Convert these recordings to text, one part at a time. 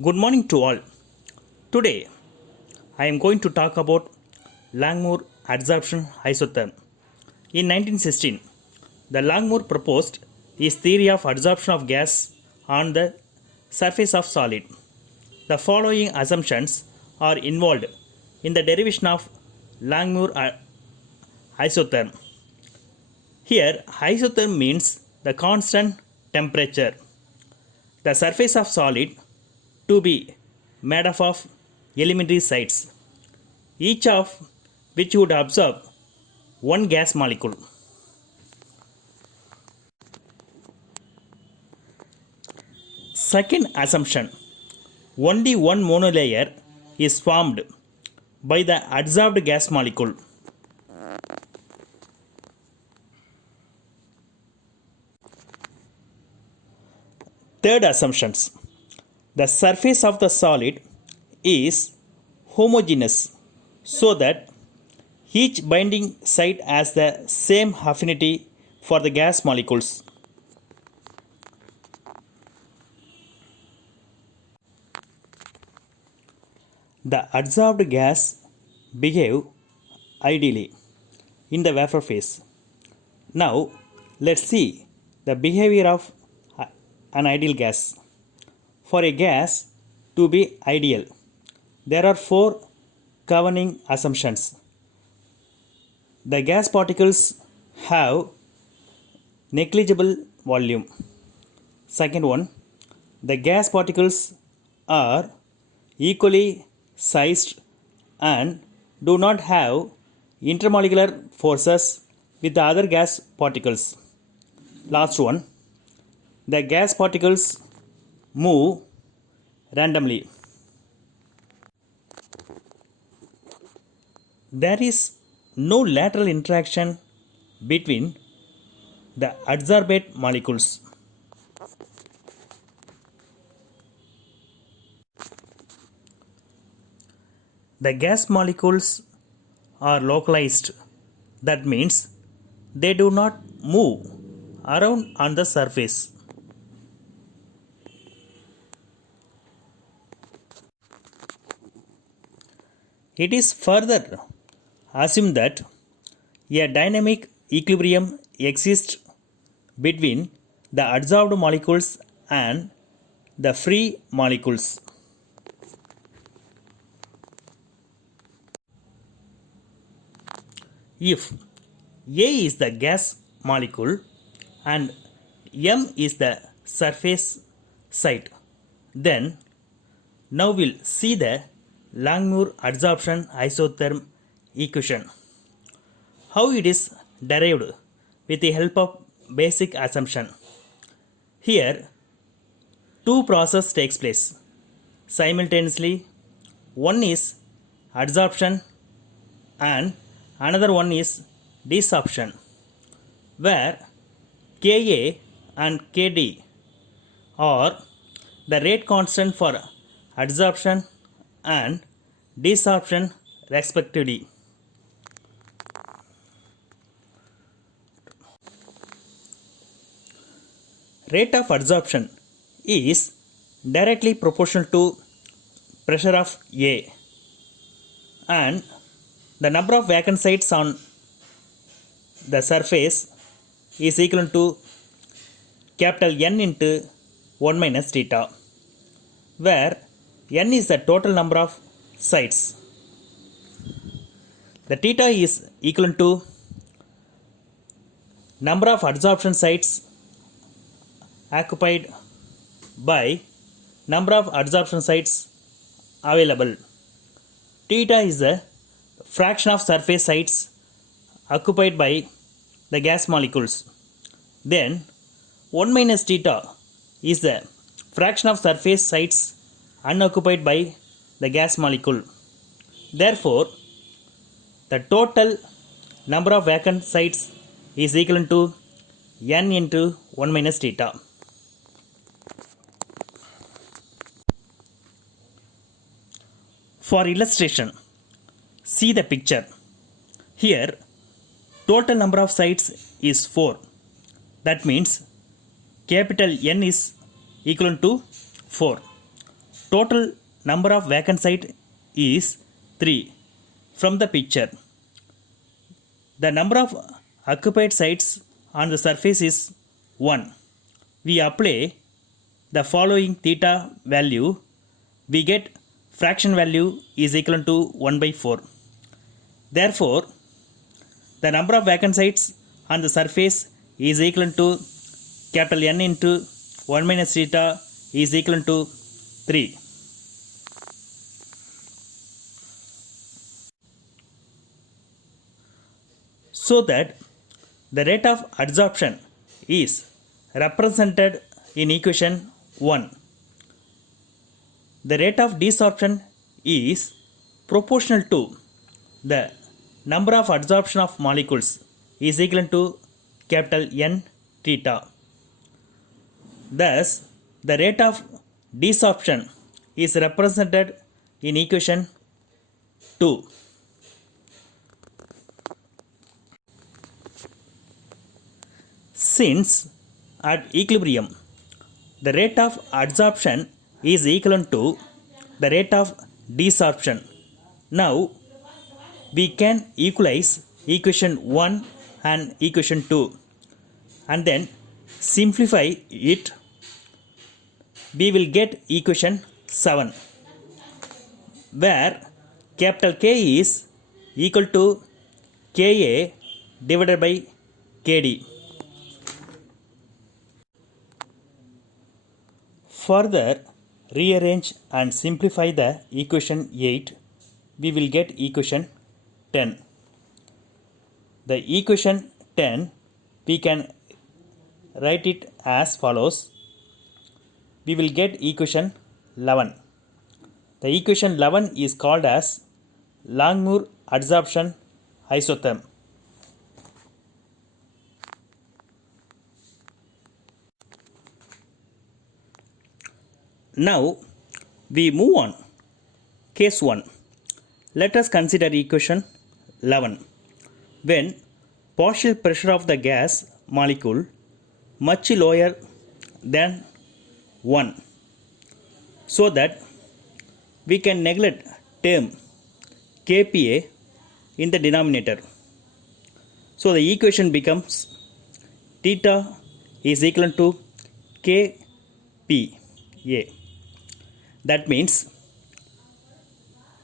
Good morning to all. Today I am going to talk about Langmuir adsorption isotherm. In 1916, the Langmuir proposed his theory of adsorption of gas on the surface of solid. The following assumptions are involved in the derivation of Langmuir isotherm. Here, isotherm means the constant temperature. The surface of solid to be made up of elementary sites, each of which would absorb one gas molecule. Second assumption, only one monolayer is formed by the adsorbed gas molecule. Third assumptions, the surface of the solid is homogeneous so that each binding site has the same affinity for the gas molecules. The adsorbed gas behave ideally in the vapor phase. Now let's see the behavior of an ideal gas. For a gas to be ideal, there are four governing assumptions. The gas particles have negligible volume. Second one, the gas particles are equally sized and do not have intermolecular forces with the other gas particles. Last one, the gas particles move randomly. There is no lateral interaction between the adsorbate molecules. The gas molecules are localized. That means they do not move around on the surface. It is further assumed that a dynamic equilibrium exists between the adsorbed molecules and the free molecules. If A is the gas molecule and M is the surface site, then now we'll see the Langmuir adsorption isotherm equation. How it is derived with the help of basic assumption. Here, two processes takes place simultaneously. One is adsorption and another one is desorption, where Ka and Kd are the rate constant for adsorption and desorption respectively. Rate of adsorption is directly proportional to pressure of A, and the number of vacant sites on the surface is equal to capital N into 1 minus theta, where N is the total number of sites. The theta is equal to number of adsorption sites occupied by number of adsorption sites available. Theta is the fraction of surface sites occupied by the gas molecules. Then 1 minus theta is the fraction of surface sites unoccupied by the gas molecule. Therefore, the total number of vacant sites is equal to N into 1 minus theta. For illustration, see the picture. Here, total number of sites is 4. That means capital N is equal to 4. total number of vacant site is 3 from the picture. The number of occupied sites on the surface is 1. We apply the following theta value, we get fraction value is equal to 1 by 4. Therefore, the number of vacant sites on the surface is equal to capital N into 1 minus theta is equal to 3. So that the rate of adsorption is represented in equation 1. The rate of desorption is proportional to the number of adsorption of molecules is equal to capital N theta. Thus, the rate of desorption is represented in equation 2. Since at equilibrium the rate of adsorption is equal to the rate of desorption, now we can equalize equation 1 and equation 2 and then simplify it. We will get equation 7 where capital K is equal to Ka divided by Kd. Further rearrange and simplify the equation 8, we will get equation 10. The equation 10 we can write it as follows. We will get equation 11. The equation 11 is called as Langmuir adsorption isotherm. Now we move on. Case 1. Let us consider equation 11. When partial pressure of the gas molecule much lower than 1, so that we can neglect term Kpa in the denominator. So the equation becomes theta is equal to Kpa. That means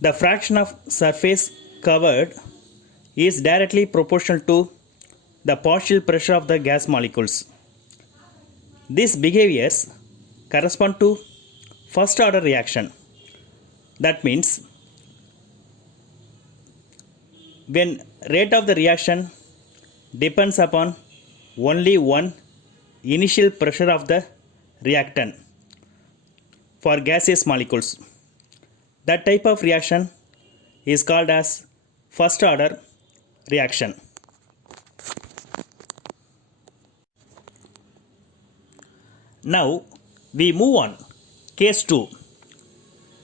the fraction of surface covered is directly proportional to the partial pressure of the gas molecules. These behaviors correspond to first order reaction. That means when rate of the reaction depends upon only one initial pressure of the reactant for gaseous molecules, that type of reaction is called as first order reaction. Now we move on. Case 2.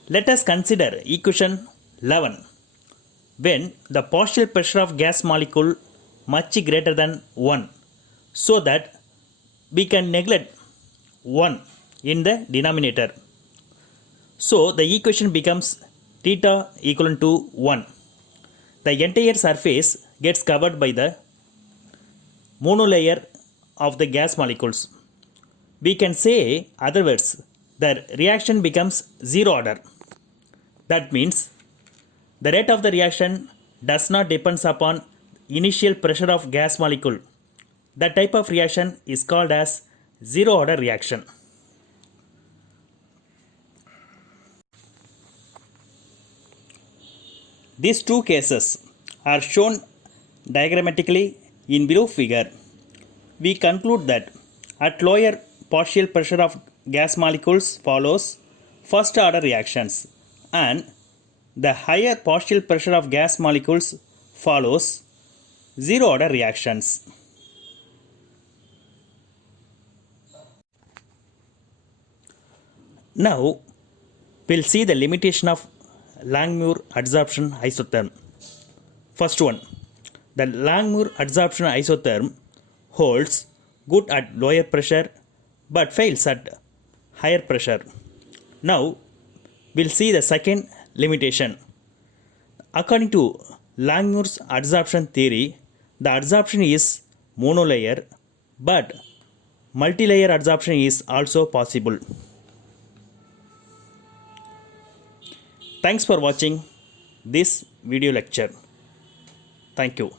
Let us consider equation 11 when the partial pressure of gas molecule much greater than 1, so that we can neglect 1 in the denominator. So the equation becomes theta equal to 1. The entire surface gets covered by the monolayer of the gas molecules. We can say, other words, the reaction becomes zero order. That means the rate of the reaction does not depend upon initial pressure of gas molecule. That type of reaction is called as zero order reaction. These two cases are shown diagrammatically in below figure. We conclude that at lower partial pressure of gas molecules follows first order reactions, and the higher partial pressure of gas molecules follows zero order reactions. Now we'll see the limitation of Langmuir adsorption isotherm. First one, the Langmuir adsorption isotherm holds good at lower pressure but fails at higher pressure. Now we'll see the second limitation. According to Langmuir's adsorption theory, the adsorption is monolayer, but multilayer adsorption is also possible. Thanks for watching this video lecture. Thank you.